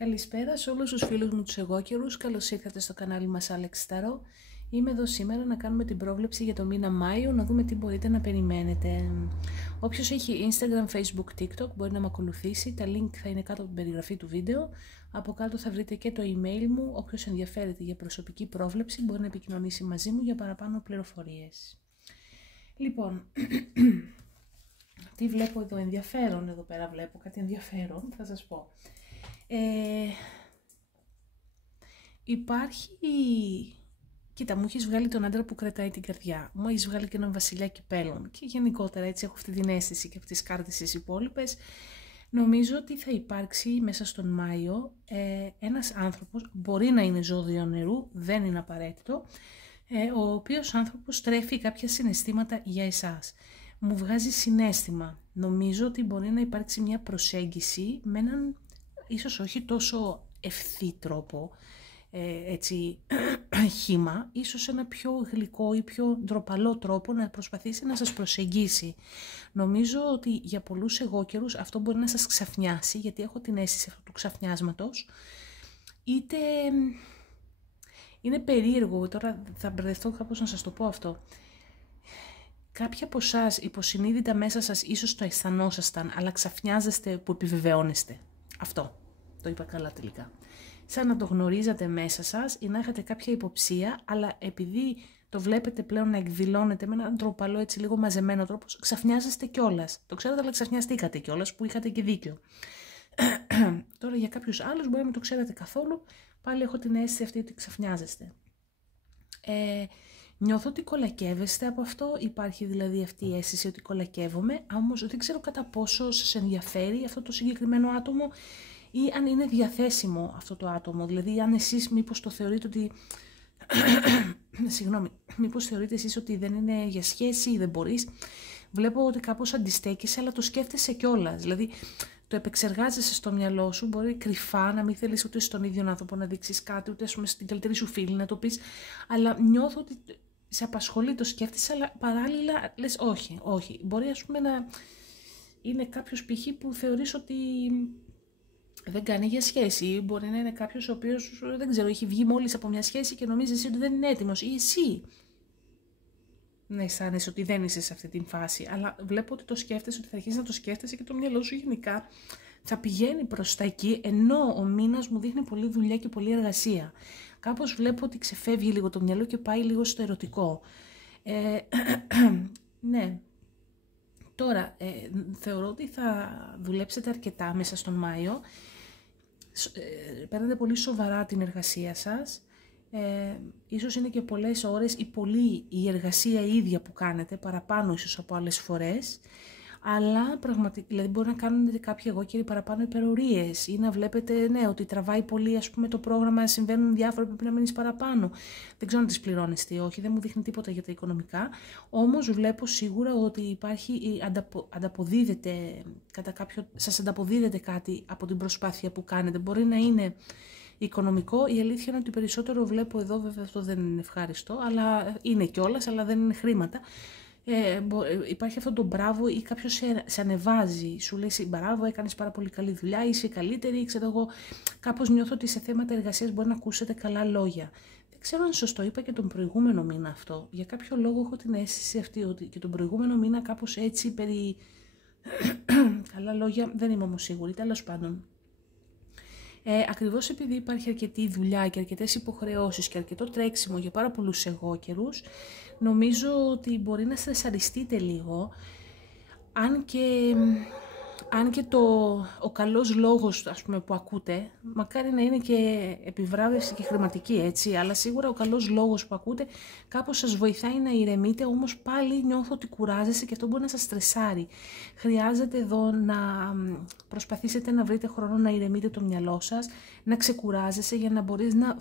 Καλησπέρα σε όλους τους φίλους μου τους εγώκερους, καλώς ήρθατε στο κανάλι μας Alex Tarot. Είμαι εδώ σήμερα να κάνουμε την πρόβλεψη για το μήνα Μάιο, να δούμε τι μπορείτε να περιμένετε. Όποιος έχει Instagram, Facebook, TikTok μπορεί να με ακολουθήσει, τα link θα είναι κάτω από την περιγραφή του βίντεο. Από κάτω θα βρείτε και το email μου, όποιος ενδιαφέρεται για προσωπική πρόβλεψη μπορεί να επικοινωνήσει μαζί μου για παραπάνω πληροφορίες. Λοιπόν, τι βλέπω εδώ, ενδιαφέρον εδώ πέρα βλέπω, κάτι ενδιαφέρον θα σας πω. Υπάρχει, κοίτα, μου έχεις βγάλει τον άντρα που κρατάει την καρδιά, μου έχεις βγάλει και έναν βασιλιά κυπέλων και γενικότερα έτσι έχω αυτή την αίσθηση και από τις κάρτες τις υπόλοιπες. Νομίζω ότι θα υπάρξει μέσα στον Μάιο ένας άνθρωπος, μπορεί να είναι ζώδιο νερού, δεν είναι απαραίτητο, ο οποίος άνθρωπος τρέφει κάποια συναισθήματα για εσάς. Μου βγάζει συναίσθημα. Νομίζω ότι μπορεί να υπάρξει μια προσέγγιση με έναν ίσως όχι τόσο ευθύ τρόπο, έτσι χύμα, ίσως ένα πιο γλυκό ή πιο ντροπαλό τρόπο να προσπαθήσει να σας προσεγγίσει. Νομίζω ότι για πολλούς εγώκερους αυτό μπορεί να σας ξαφνιάσει, γιατί έχω την αίσθηση αυτού του ξαφνιάσματος, είτε είναι περίεργο, τώρα θα μπερδευτώ κάπως να σας το πω αυτό. Κάποια από εσάς υποσυνείδητα μέσα σας ίσως το αισθανόσασταν, αλλά ξαφνιάζεστε που επιβεβαιώνεστε. Αυτό, το είπα καλά τελικά. Σαν να το γνωρίζατε μέσα σας ή να έχετε κάποια υποψία, αλλά επειδή το βλέπετε πλέον να εκδηλώνεται με έναν ντροπαλό έτσι λίγο μαζεμένο τρόπο, ξαφνιάζεστε κιόλας. Το ξέρετε, αλλά ξαφνιαστήκατε κιόλας που είχατε και δίκιο. Τώρα για κάποιους άλλους μπορεί να μην το ξέρετε καθόλου, πάλι έχω την αίσθηση αυτή ότι ξαφνιάζεστε. Νιώθω ότι κολακεύεστε από αυτό, υπάρχει δηλαδή αυτή η αίσθηση ότι κολακεύομαι, όμως δεν ξέρω κατά πόσο σας ενδιαφέρει αυτό το συγκεκριμένο άτομο ή αν είναι διαθέσιμο αυτό το άτομο, δηλαδή αν εσείς μήπως το θεωρείτε ότι, συγγνώμη, μήπως θεωρείτε εσείς ότι δεν είναι για σχέση ή δεν μπορείς. Βλέπω ότι κάπως αντιστέκεσαι, αλλά το σκέφτεσαι κιόλας, δηλαδή το επεξεργάζεσαι στο μυαλό σου, μπορεί κρυφά να μην θέλεις ούτε στον ίδιο άνθρωπο να δείξεις κάτι, ούτε στην καλύτερη σου φίλη να το πεις, αλλά νιώθω ότι σε απασχολεί, το σκέφτεσαι, αλλά παράλληλα λες όχι. Μπορεί ας πούμε να είναι κάποιος π.χ. που θεωρείς ότι δεν κάνει για σχέση, μπορεί να είναι κάποιος ο οποίος, δεν ξέρω, έχει βγει μόλις από μια σχέση και νομίζεις ότι δεν είναι έτοιμος, ή εσύ να αισθάνεσαι ότι δεν είσαι σε αυτή την φάση, αλλά βλέπω ότι το σκέφτεσαι, ότι θα αρχίσει να το σκέφτεσαι και το μυαλό σου γενικά θα πηγαίνει προς τα εκεί, ενώ ο μήνας μου δείχνει πολλή δουλειά και πολλή εργασία. Κάπως βλέπω ότι ξεφεύγει λίγο το μυαλό και πάει λίγο στο ερωτικό. Ναι. Τώρα, θεωρώ ότι θα δουλέψετε αρκετά μέσα στον Μάιο. Παίρνετε πολύ σοβαρά την εργασία σας. Ίσως είναι και πολλές ώρες ή πολύ η εργασία ίδια που κάνετε, παραπάνω ίσως από άλλες φορές. Αλλά πραγματικά, δηλαδή μπορεί να κάνετε κάποιοι εγώκεροι παραπάνω υπερορίες ή να βλέπετε, ναι, ότι τραβάει πολύ ας πούμε το πρόγραμμα, συμβαίνουν διάφορα, πρέπει να μείνεις παραπάνω. Δεν ξέρω αν τις πληρώνεστε ή όχι, δεν μου δείχνει τίποτα για τα οικονομικά. Όμως βλέπω σίγουρα ότι υπάρχει, ανταποδίδεται κατά κάποιο, σας ανταποδίδεται κάτι από την προσπάθεια που κάνετε. Μπορεί να είναι οικονομικό, η αλήθεια είναι ότι περισσότερο βλέπω εδώ, βέβαια αυτό δεν είναι ευχάριστο, αλλά είναι κιόλας, αλλά δεν είναι χρήματα. Υπάρχει αυτό το μπράβο ή κάποιος σε ανεβάζει, σου λέει μπράβο, έκανες πάρα πολύ καλή δουλειά, είσαι καλύτερη, ξέρω εγώ, κάπως νιώθω ότι σε θέματα εργασίας μπορεί να ακούσετε καλά λόγια. Δεν ξέρω αν σωστό είπα και τον προηγούμενο μήνα αυτό, για κάποιο λόγο έχω την αίσθηση αυτή ότι και τον προηγούμενο μήνα κάπως έτσι περί καλά λόγια, δεν είμαι όμως σίγουρη, τέλος πάντων. Ακριβώς επειδή υπάρχει αρκετή δουλειά και αρκετές υποχρεώσεις και αρκετό τρέξιμο για πάρα πολλούς εγώκερους, νομίζω ότι μπορεί να στρεσαριστείτε λίγο, αν και ο καλός λόγος ας πούμε, που ακούτε, μακάρι να είναι και επιβράβευση και χρηματική, έτσι, αλλά σίγουρα ο καλός λόγος που ακούτε κάπως σας βοηθάει να ηρεμείτε, όμως πάλι νιώθω ότι κουράζεστε και αυτό μπορεί να σας στρεσάρει. Χρειάζεται εδώ να προσπαθήσετε να βρείτε χρόνο να ηρεμείτε το μυαλό σας, να ξεκουράζεσαι για να μπορείς να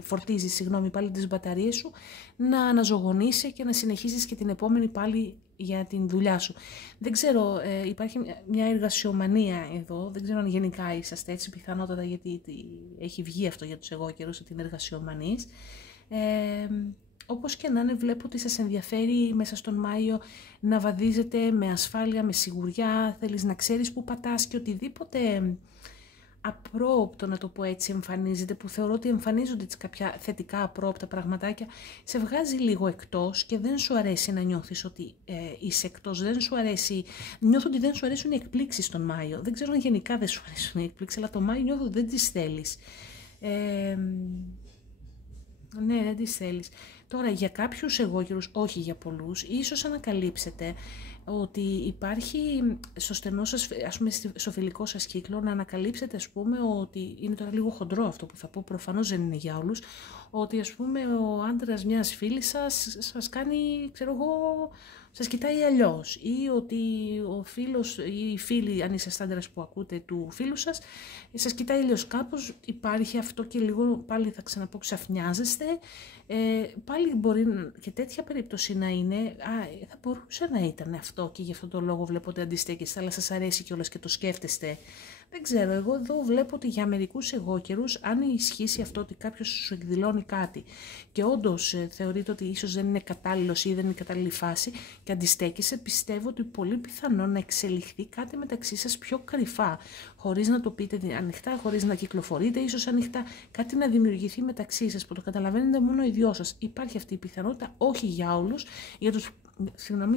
φορτίζεις πάλι τις μπαταρίες σου, να αναζωογονείσαι και να συνεχίσεις και την επόμενη πάλι για την δουλειά σου. Δεν ξέρω, υπάρχει μια εργασιομανία εδώ, δεν ξέρω αν γενικά είσαστε έτσι, πιθανότατα γιατί έχει βγει αυτό για τους εγώκερους, ότι είναι εργασιομανείς. Όπως και να είναι, βλέπω ότι σας ενδιαφέρει μέσα στον Μάιο να βαδίζετε με ασφάλεια, με σιγουριά, θέλεις να ξέρεις που πατάς και οτιδήποτε απρόοπτο, να το πω έτσι, εμφανίζεται, που θεωρώ ότι εμφανίζονται κάποια θετικά απρόοπτα πραγματάκια, σε βγάζει λίγο εκτός και δεν σου αρέσει να νιώθεις ότι είσαι εκτός, δεν σου αρέσει, νιώθω ότι δεν σου αρέσουν οι εκπλήξεις τον Μάιο. Δεν ξέρω αν γενικά δεν σου αρέσουν οι εκπλήξεις, αλλά τον Μάιο νιώθω ότι δεν τις θέλεις. Ναι, δεν τις θέλεις. Τώρα, για κάποιους εγώκερους, όχι για πολλούς, ίσως ανακαλύψετε ότι υπάρχει στο στενό σας, ας πούμε στο φιλικό σας κύκλο, να ανακαλύψετε, ας πούμε, ότι είναι τώρα λίγο χοντρό αυτό που θα πω, προφανώς δεν είναι για όλους, ότι ας πούμε ο άντρας μιας φίλης σας κάνει, ξέρω εγώ, σας κοιτάει αλλιώς, ή ότι ο φίλος ή η φίλη, αν είσαστε άντρας που ακούτε του φίλου σας κοιτάει αλλιώς. Κάπως υπάρχει αυτό και λίγο, πάλι θα ξαναπώ, ξαφνιάζεστε. Πάλι μπορεί και τέτοια περίπτωση να είναι, θα μπορούσε να ήταν αυτό και γι' αυτό το λόγο βλέπω ότι αντιστέκεστε, αλλά σας αρέσει κιόλας και το σκέφτεστε. Δεν ξέρω, εγώ εδώ βλέπω ότι για μερικούς εγώκερους, αν ισχύσει αυτό ότι κάποιος σου εκδηλώνει κάτι και όντως θεωρείτε ότι ίσως δεν είναι κατάλληλος ή δεν είναι κατάλληλη φάση και αντιστέκεσαι, πιστεύω ότι πολύ πιθανό να εξελιχθεί κάτι μεταξύ σας πιο κρυφά, χωρίς να το πείτε ανοιχτά, χωρίς να κυκλοφορείτε, ίσως ανοιχτά, κάτι να δημιουργηθεί μεταξύ σας που το καταλαβαίνετε μόνο οι δυο σας. Υπάρχει αυτή η πιθανότητα, όχι για όλους,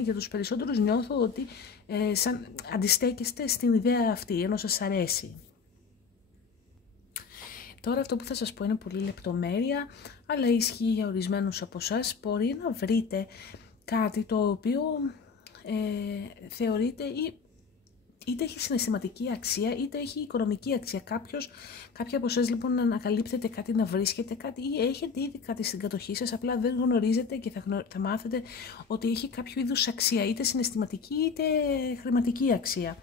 για τους περισσότερους νιώθω ότι σαν αντιστέκεστε στην ιδέα αυτή, ενώ σας αρέσει. Τώρα αυτό που θα σας πω είναι πολύ λεπτομέρεια, αλλά ισχύει για ορισμένους από εσάς. Μπορεί να βρείτε κάτι το οποίο θεωρείτε είτε έχει συναισθηματική αξία, είτε έχει οικονομική αξία. Κάποια από εσάς λοιπόν να ανακαλύπτετε κάτι, να βρίσκετε κάτι ή έχετε ήδη κάτι στην κατοχή σας, απλά δεν γνωρίζετε και θα μάθετε ότι έχει κάποιο είδους αξία, είτε συναισθηματική είτε χρηματική αξία.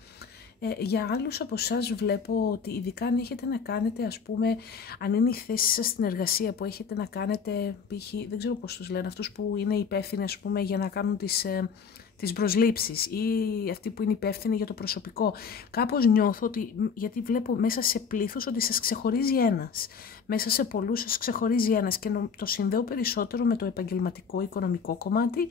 Για άλλους από εσάς βλέπω ότι ειδικά αν έχετε να κάνετε, ας πούμε, αν είναι η θέση σας στην εργασία που έχετε να κάνετε, π.χ. δεν ξέρω πώς τους λένε, αυτούς που είναι υπεύθυνοι, ας πούμε, για να κάνουν τις προσλήψεις ή αυτοί που είναι υπεύθυνοι για το προσωπικό. Κάπως νιώθω ότι, γιατί βλέπω μέσα σε πλήθος ότι σας ξεχωρίζει ένας. Μέσα σε πολλούς σας ξεχωρίζει ένας και το συνδέω περισσότερο με το επαγγελματικό οικονομικό κομμάτι.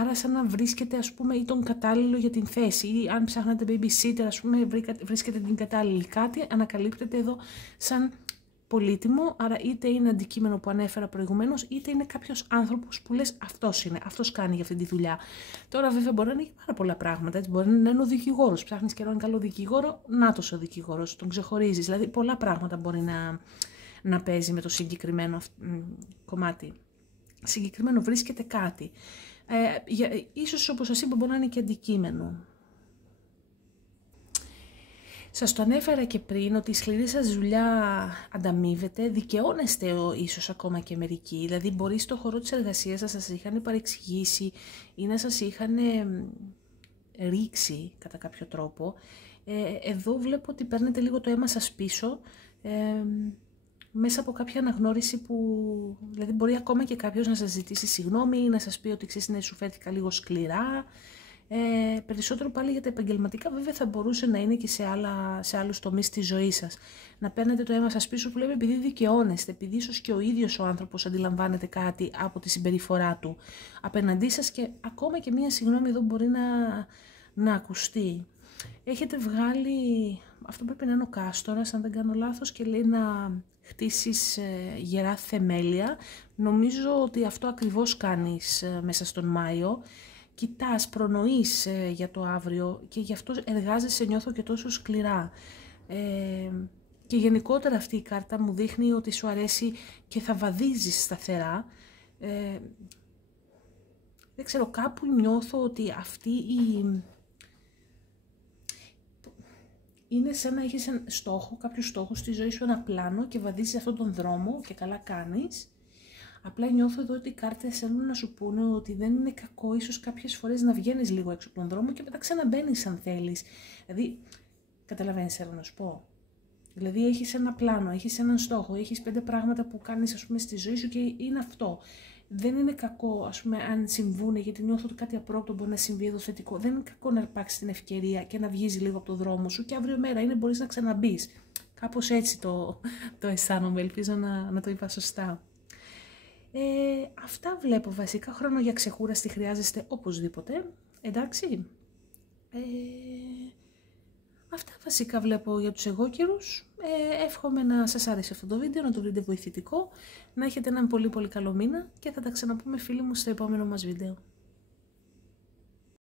Άρα σαν να βρίσκετε, ας πούμε, ή τον κατάλληλο για την θέση ή αν ψάχνετε babysitter, ας πούμε, βρίσκετε την κατάλληλη κάτι, ανακαλύπτετε εδώ σαν πολύτιμο, άρα είτε είναι αντικείμενο που ανέφερα προηγουμένως, είτε είναι κάποιος άνθρωπος που λες αυτός είναι, αυτός κάνει για αυτή τη δουλειά. Τώρα βέβαια μπορεί να είναι πάρα πολλά πράγματα, έτσι, μπορεί να είναι ο δικηγόρος, ψάχνεις και έναν καλό δικηγόρο, νάτος ο δικηγόρος, τον ξεχωρίζεις, δηλαδή πολλά πράγματα μπορεί να παίζει με το συγκεκριμένο κομμάτι. Συγκεκριμένο βρίσκεται κάτι. Ίσως όπως σας είπα μπορεί να είναι και αντικείμενο. Σας το ανέφερα και πριν ότι η σκληρή σας δουλειά ανταμείβεται, δικαιώνεστε ίσως ακόμα και μερικοί, δηλαδή μπορεί στο χώρο της εργασίας σας είχαν παρεξηγήσει ή να σας είχαν ρίξει κατά κάποιο τρόπο. Εδώ βλέπω ότι παίρνετε λίγο το αίμα σας πίσω, μέσα από κάποια αναγνώριση που, δηλαδή μπορεί ακόμα και κάποιος να σας ζητήσει συγγνώμη ή να σας πει ότι ξέρεις ναι, σου φέρθηκα λίγο σκληρά. Περισσότερο πάλι για τα επαγγελματικά, βέβαια θα μπορούσε να είναι και σε άλλους τομείς της ζωής σας. Να παίρνετε το αίμα σας πίσω που λέμε επειδή δικαιώνεστε, επειδή ίσως και ο ίδιος ο άνθρωπος αντιλαμβάνεται κάτι από τη συμπεριφορά του απέναντί σας και ακόμα και μία συγγνώμη εδώ μπορεί να ακουστεί. Έχετε βγάλει, αυτό πρέπει να είναι ο Κάστορας αν δεν κάνω λάθος και λέει να χτίσεις γερά θεμέλια. Νομίζω ότι αυτό ακριβώς κάνεις μέσα στον Μάιο. Κοιτάς, προνοείς για το αύριο και γι' αυτό εργάζεσαι, νιώθω και τόσο σκληρά. Και γενικότερα αυτή η κάρτα μου δείχνει ότι σου αρέσει και θα βαδίζεις σταθερά. Δεν ξέρω, κάπου νιώθω ότι αυτή είναι σαν να έχεις ένα στόχο, κάποιο στόχο στη ζωή σου, ένα πλάνο και βαδίζεις αυτόν τον δρόμο και καλά κάνεις. Απλά νιώθω εδώ ότι οι κάρτες θέλουν να σου πούνε ότι δεν είναι κακό ίσως κάποιες φορές να βγαίνεις λίγο έξω από τον δρόμο και μετά ξαναμπαίνεις αν θέλεις. Δηλαδή, καταλαβαίνεις θέλω να σου πω. Δηλαδή έχεις ένα πλάνο, έχεις έναν στόχο, έχεις 5 πράγματα που κάνεις ας πούμε στη ζωή σου και είναι αυτό. Δεν είναι κακό ας πούμε αν συμβούν, γιατί νιώθω ότι κάτι απρόοπτο μπορεί να συμβεί εδώ θετικό. Δεν είναι κακό να αρπάξεις την ευκαιρία και να βγεις λίγο από το δρόμο σου και αύριο μέρα είναι μπορείς να ξαναμπείς. Κάπως έτσι το αισθάνομαι, ελπίζω να το είπα σωστά. Αυτά βλέπω βασικά. Χρόνο για ξεκούραστη χρειάζεστε οπωσδήποτε, εντάξει. Αυτά βασικά βλέπω για τους εγώκερους. Εύχομαι να σας άρεσε αυτό το βίντεο, να το βρείτε βοηθητικό, να έχετε έναν πολύ πολύ καλό μήνα και θα τα ξαναπούμε φίλοι μου στο επόμενο μας βίντεο.